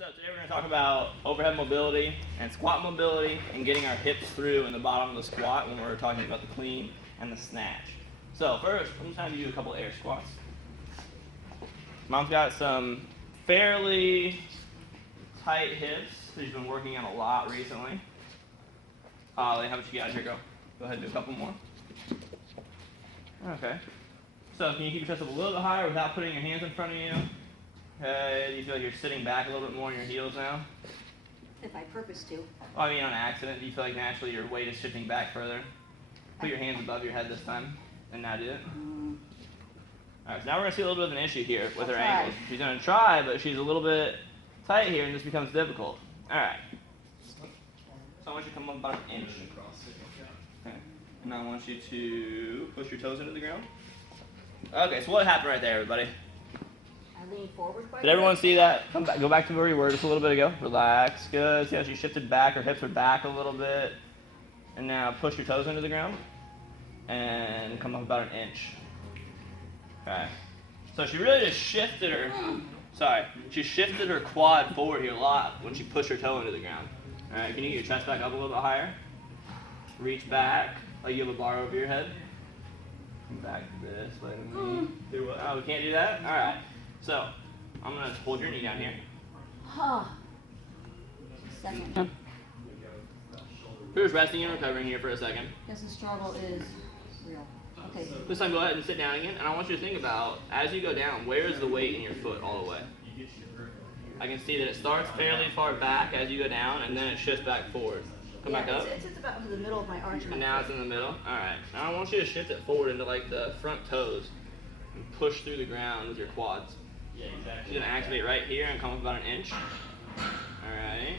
So today we're going to talk about overhead mobility and squat mobility and getting our hips through in the bottom of the squat when we're talking about the clean and the snatch. So first, I'm just going to do a couple air squats. Mom's got some fairly tight hips that she's been working on a lot recently. Ollie, how about you guys? Here, go ahead and do a couple more. Okay. So can you keep your chest up a little bit higher without putting your hands in front of you? Okay, do you feel like you're sitting back a little bit more in your heels now? If I purpose to. Oh, I mean on accident. Do you feel like naturally your weight is shifting back further? Put your hands above your head this time, and now do it. Alright, so now we're going to see a little bit of an issue here with her ankles. She's going to try, but she's a little bit tight here, and this becomes difficult. Alright. So I want you to come up about an inch. Okay. And I want you to push your toes into the ground. Okay, so what happened right there, everybody? I lean forward quite. Did everyone see that? Come back, go back to where you were just a little bit ago. Relax. Good. See how she shifted back? Her hips are back a little bit. And now push your toes into the ground. And come up about an inch. Okay. So she really just shifted her, she shifted her quad forward here a lot when she pushed her toe into the ground. Alright, can you get your chest back up a little bit higher? Reach back, like you have a bar over your head. Come back to this, let me do what? Oh, we can't do that? Alright. So, I'm going to hold your knee down here. Second. We're just resting and recovering here for a second. Because the struggle is real. Okay. This time go ahead and sit down again, and I want you to think about, as you go down, where is the weight in your foot all the way? I can see that it starts fairly far back as you go down, and then it shifts back forward. Come back up. It's about in the middle of my arch. And now it's in the middle. Alright. Now I want you to shift it forward into like the front toes and push through the ground with your quads. Yeah, exactly. You're going to activate right here and come up about an inch. Alright.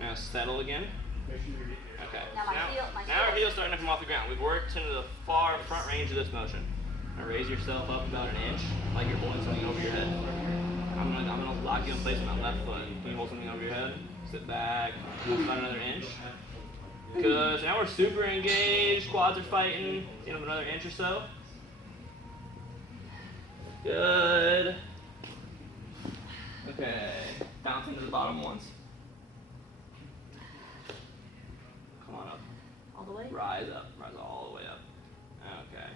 Now settle again. Okay. Now our heel's starting to come off the ground. We've worked into the far front range of this motion. Now raise yourself up about an inch, like you're holding something over your head. I'm gonna lock you in place with my left foot. Can you hold something over your head? Sit back. Move about another inch. Good. So now we're super engaged. Quads are fighting. Get up another inch or so. Good. Okay. Bounce into the bottom once. Come on up. All the way? Rise up. Rise all the way up. Okay.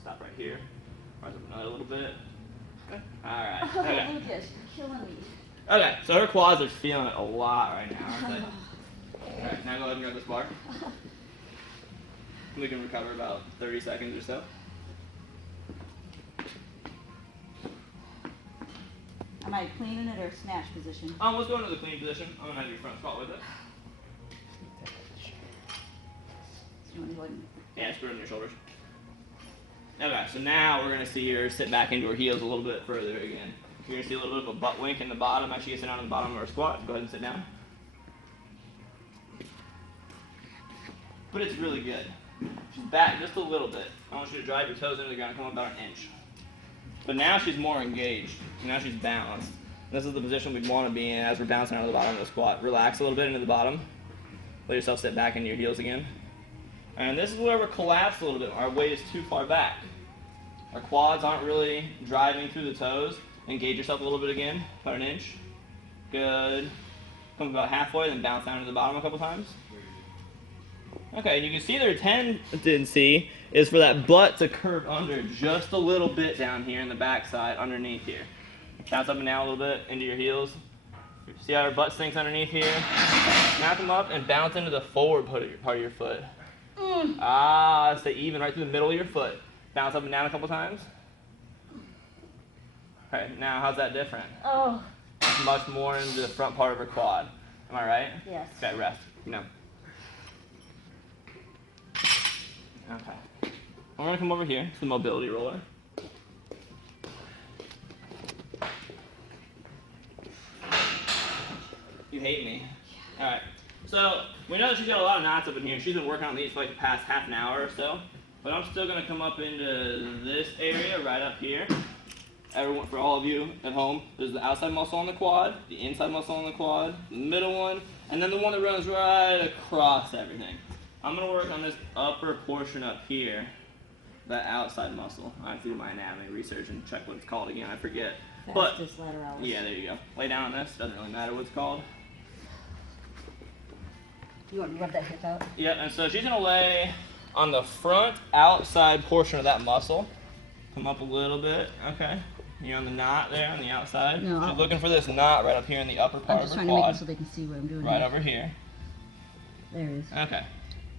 Stop right here. Rise up another little bit. Okay. Alright. Okay. Lucas, you're killing me. Okay, so her quads are feeling it a lot right now, aren't they? Alright, now go ahead and grab this bar. We can recover about 30 seconds or so. Am I cleaning it or snatch position? Let's go into the clean position. I'm gonna have your front squat with it. Yeah, just put it on your shoulders. Okay, so now we're gonna see her sit back into her heels a little bit further again. You're gonna see a little bit of a butt wink in the bottom. Actually, you sit down on the bottom of her squat. Go ahead and sit down. But it's really good. She's back just a little bit. I want you to drive your toes into the ground, come up about an inch. But now she's more engaged. Now she's balanced. This is the position we'd want to be in as we're bouncing out of the bottom of the squat. Relax a little bit into the bottom. Let yourself sit back into your heels again. And this is where we're collapsed a little bit. Our weight is too far back. Our quads aren't really driving through the toes. Engage yourself a little bit again, about an inch. Good. Come about halfway, then bounce down to the bottom a couple times. Okay, and you can see their tendency is for that butt to curve under just a little bit down here in the backside underneath here. Bounce up and down a little bit into your heels. See how our butt sinks underneath here? Snap them up and bounce into the forward part of your foot. Stay even right through the middle of your foot. Bounce up and down a couple times. Alright, now how's that different? Oh. Much more into the front part of her quad. Am I right? Yes. Okay, rest. No. Okay. I'm going to come over here. It's the mobility roller. You hate me. Alright. So, we know that she's got a lot of knots up in here. She's been working on these for like the past half an hour or so. But I'm still going to come up into this area right up here. Everyone, for all of you at home, there's the outside muscle on the quad, the inside muscle on the quad, the middle one, and then the one that runs right across everything. I'm going to work on this upper portion up here, that outside muscle. I have to do my anatomy research and check what it's called again, I forget. But, Vastus lateralis. yeah, there you go. Lay down on this. Doesn't really matter what it's called. You want to rub that hip out? Yep, and so she's going to lay on the front outside portion of that muscle. Come up a little bit, okay. You're on the knot there on the outside. No, She's looking for this knot right up here in the upper part I'm of just her trying to make quad. it so they can see what I'm doing. Right here. over here. There it is. Okay.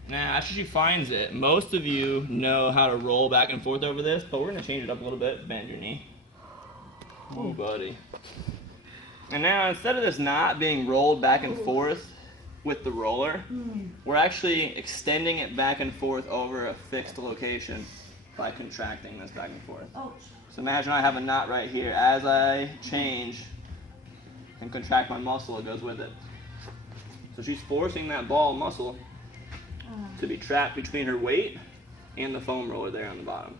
Now, after she finds it, most of you know how to roll back and forth over this, but we're going to change it up a little bit. Bend your knee. Oh, buddy. And now, instead of this knot being rolled back and forth with the roller, we're actually extending it back and forth over a fixed location by contracting this back and forth. Oh. So imagine I have a knot right here. As I change and contract my muscle, it goes with it. So she's forcing that ball muscle to be trapped between her weight and the foam roller there on the bottom.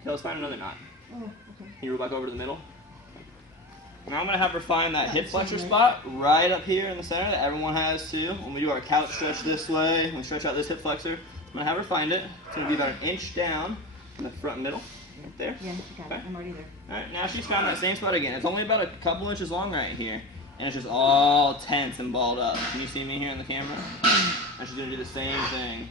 Okay, let's find another knot. Oh, okay. Can you roll back over to the middle? Now I'm going to have her find that hip flexor spot right up here in the center that everyone has too. When we do our couch stretch this way, when we stretch out this hip flexor, I'm going to have her find it. It's going to be about an inch down in the front middle. Right there. Yeah, you got it. I'm already there. Alright, now she's found that same spot again. It's only about a couple inches long right here. And it's just all tense and balled up. Can you see me here in the camera? And she's going to do the same thing.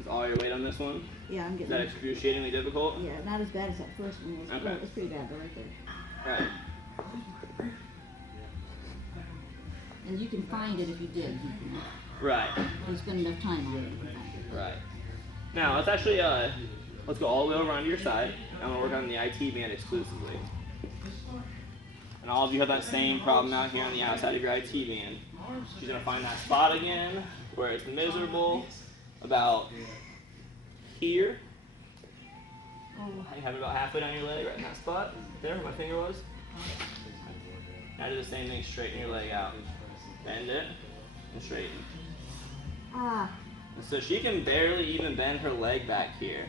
Is all your weight on this one? Yeah, I'm Is getting that it. excruciating difficult? Yeah, not as bad as that first one was. Okay. Oh, it's pretty bad though, right there. Right. And you can find it if you did. Right. You spend enough time on it. You can find it. Right. Now, let's actually, let's go all the way over onto your side. I'm going to work on the IT band exclusively. And all of you have that same problem out here on the outside of your IT band. She's going to find that spot again where it's miserable, about here. You have it about halfway down your leg, right in that spot. There, where my finger was. Now do the same thing, straighten your leg out. Bend it, and straighten. Ah. And so she can barely even bend her leg back here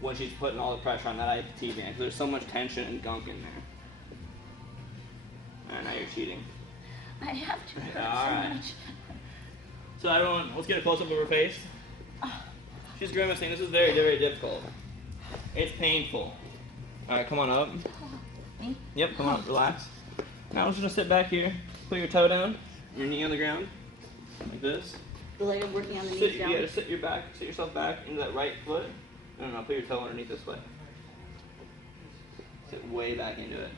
when she's putting all the pressure on that IT band, because there's so much tension and gunk in there. Alright, now you're cheating. I have to. It hurts Alright. so much. So everyone, let's get a close-up of her face. She's grimacing. This is very, very difficult. It's painful. Alright, come on up. Me? Yep, come on up, relax. Now I'm just gonna sit back here, put your toe down, your knee on the ground, like this. The leg I'm working on the Sit, knees down. yeah, just sit yourself back into that right foot. No, put your toe underneath this way. Sit way back into it.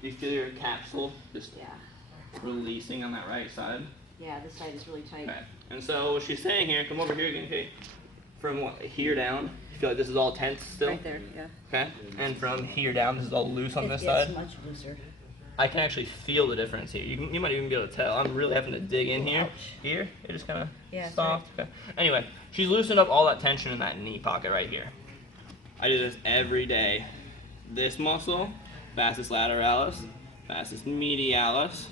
Do you feel your capsule just Yeah. releasing on that right side? Yeah, this side is really tight. Okay. And so what she's saying here, come over here again, Kate. From what, here down, you feel like this is all tense still? Right there, yeah. Okay. And from here down, this is all loose on this It's side. much looser. I can actually feel the difference here. You might even be able to tell. I'm really having to dig in here. Ouch. Here, it just kind of Yeah, it's soft. Okay. Anyway, she's loosened up all that tension in that knee pocket right here. I do this every day. This muscle, vastus lateralis, vastus medialis.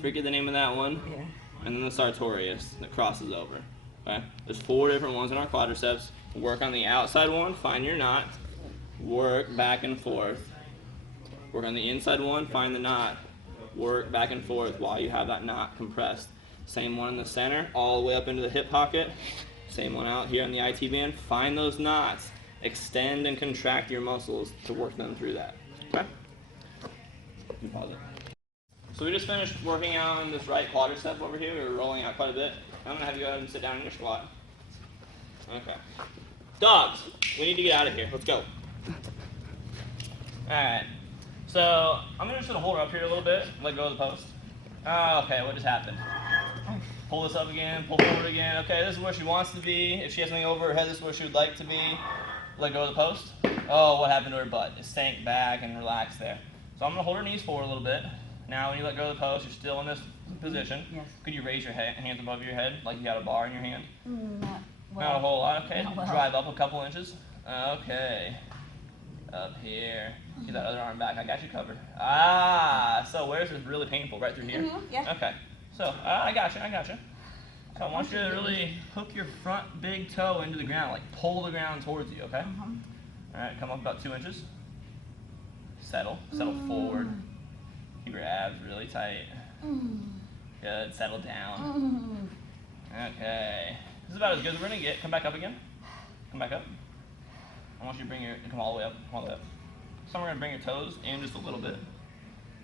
Forget the name of that one. Yeah. And then the sartorius that crosses over. Okay? There's 4 different ones in our quadriceps. Work on the outside one, find your knot. Work back and forth. Work on the inside one, find the knot. Work back and forth while you have that knot compressed. Same one in the center, all the way up into the hip pocket. Same one out here on the IT band. Find those knots. Extend and contract your muscles to work them through that. Okay? You can pause it. So we just finished working on this right quadricep over here. We were rolling out quite a bit. I'm going to have you go ahead and sit down in your squat. Okay. Dogs, we need to get out of here. Let's go. Alright. So I'm just going to hold her up here a little bit. Let go of the post. Oh, okay, what just happened? Pull this up again, pull forward again. Okay, this is where she wants to be. If she has something over her head, this is where she would like to be. Let go of the post. Oh, what happened to her butt? It sank back and relaxed there. So I'm going to hold her knees forward a little bit. Now when you let go of the post, you're still in this position. Yes. Could you raise your hands above your head like you got a bar in your hand? Not well. Not a whole lot. Okay, Not well. drive up a couple inches. Okay. Up here. Get that other arm back. I got you covered. Ah, so where's this really painful? Right through here? Yeah. Okay. So, I got you. So I want you to really hook your front big toe into the ground, like pull the ground towards you, okay? All right, come up about 2 inches. Settle forward. Keep your abs really tight. Good, settle down. Okay. This is about as good as we're gonna get. Come back up again. Come back up. I want you to come all the way up, come all the way up. So we're gonna bring your toes in just a little bit.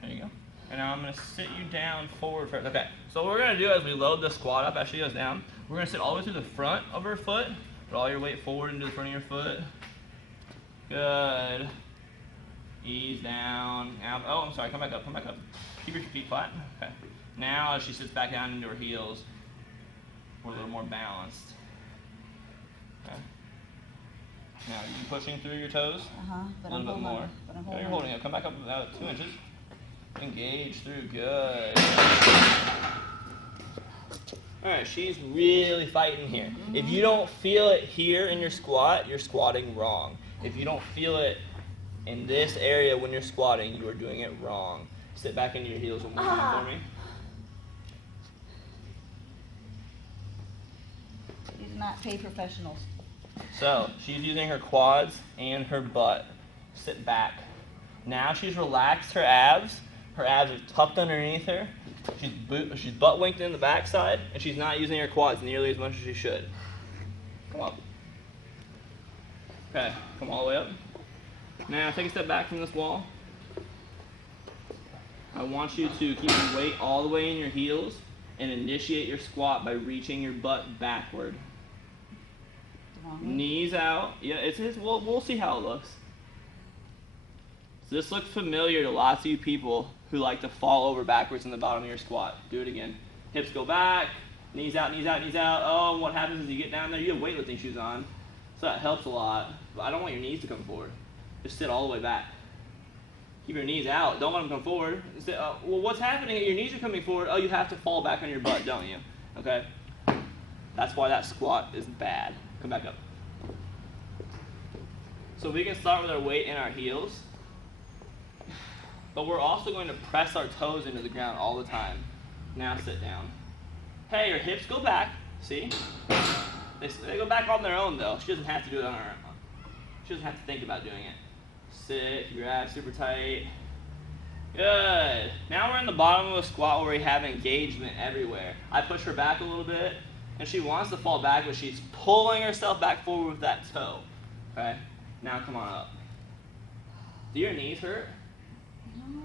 There you go. And now I'm gonna sit you down forward first. Okay, so what we're gonna do as we load the squat up as she goes down, we're gonna sit all the way through the front of her foot, put all your weight forward into the front of your foot. Good. Ease down. Now, oh, I'm sorry, come back up, come back up. Keep your feet flat. Okay. Now as she sits back down into her heels, we're a little more balanced. Okay. Now, are you pushing through your toes? But A little bit more. But I'm Okay, holding you're holding it. Come back up about 2 inches. Engage through. Good. All right, she's really fighting here. If you don't feel it here in your squat, you're squatting wrong. If you don't feel it in this area when you're squatting, you are doing it wrong. Sit back into your heels one more time for me. These are not paid professionals. So, she's using her quads and her butt. Sit back. Now she's relaxed her abs. Her abs are tucked underneath her. She's butt winked in the backside, and she's not using her quads nearly as much as she should. Come up. Okay, come all the way up. Now take a step back from this wall. I want you to keep your weight all the way in your heels and initiate your squat by reaching your butt backward. Knees out. Yeah, we'll see how it looks. So this looks familiar to lots of you people who like to fall over backwards in the bottom of your squat. Do it again. Hips go back, knees out, knees out, knees out. Oh, and what happens is you get down there, you have weightlifting shoes on, so that helps a lot. But I don't want your knees to come forward. Just sit all the way back. Keep your knees out. Don't let them come forward. Well, what's happening? Your knees are coming forward. Oh, you have to fall back on your butt, don't you? Okay? That's why that squat is bad. Come back up. So we can start with our weight in our heels, but we're also going to press our toes into the ground all the time. Now sit down. Hey, your hips go back. See? They go back on their own though. She doesn't have to do it on her own. She doesn't have to think about doing it. Sit, keep your abs super tight. Good. Now we're in the bottom of a squat where we have engagement everywhere. I push her back a little bit, and she wants to fall back, but she's pulling herself back forward with that toe. Okay? Now come on up. Do your knees hurt? No.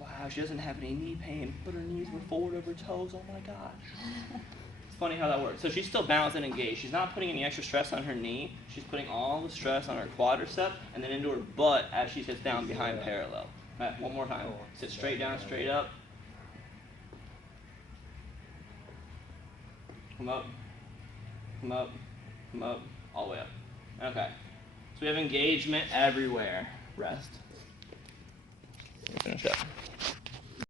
Wow, she doesn't have any knee pain, but her knees were forward over her toes. Oh my gosh. It's funny how that works. So she's still balanced and engaged. She's not putting any extra stress on her knee. She's putting all the stress on her quadricep and then into her butt as she sits down behind parallel. All right, one more time. Sit straight down, straight up. Come up, come up, come up, all the way up. Okay. So we have engagement everywhere. Rest. Finish up.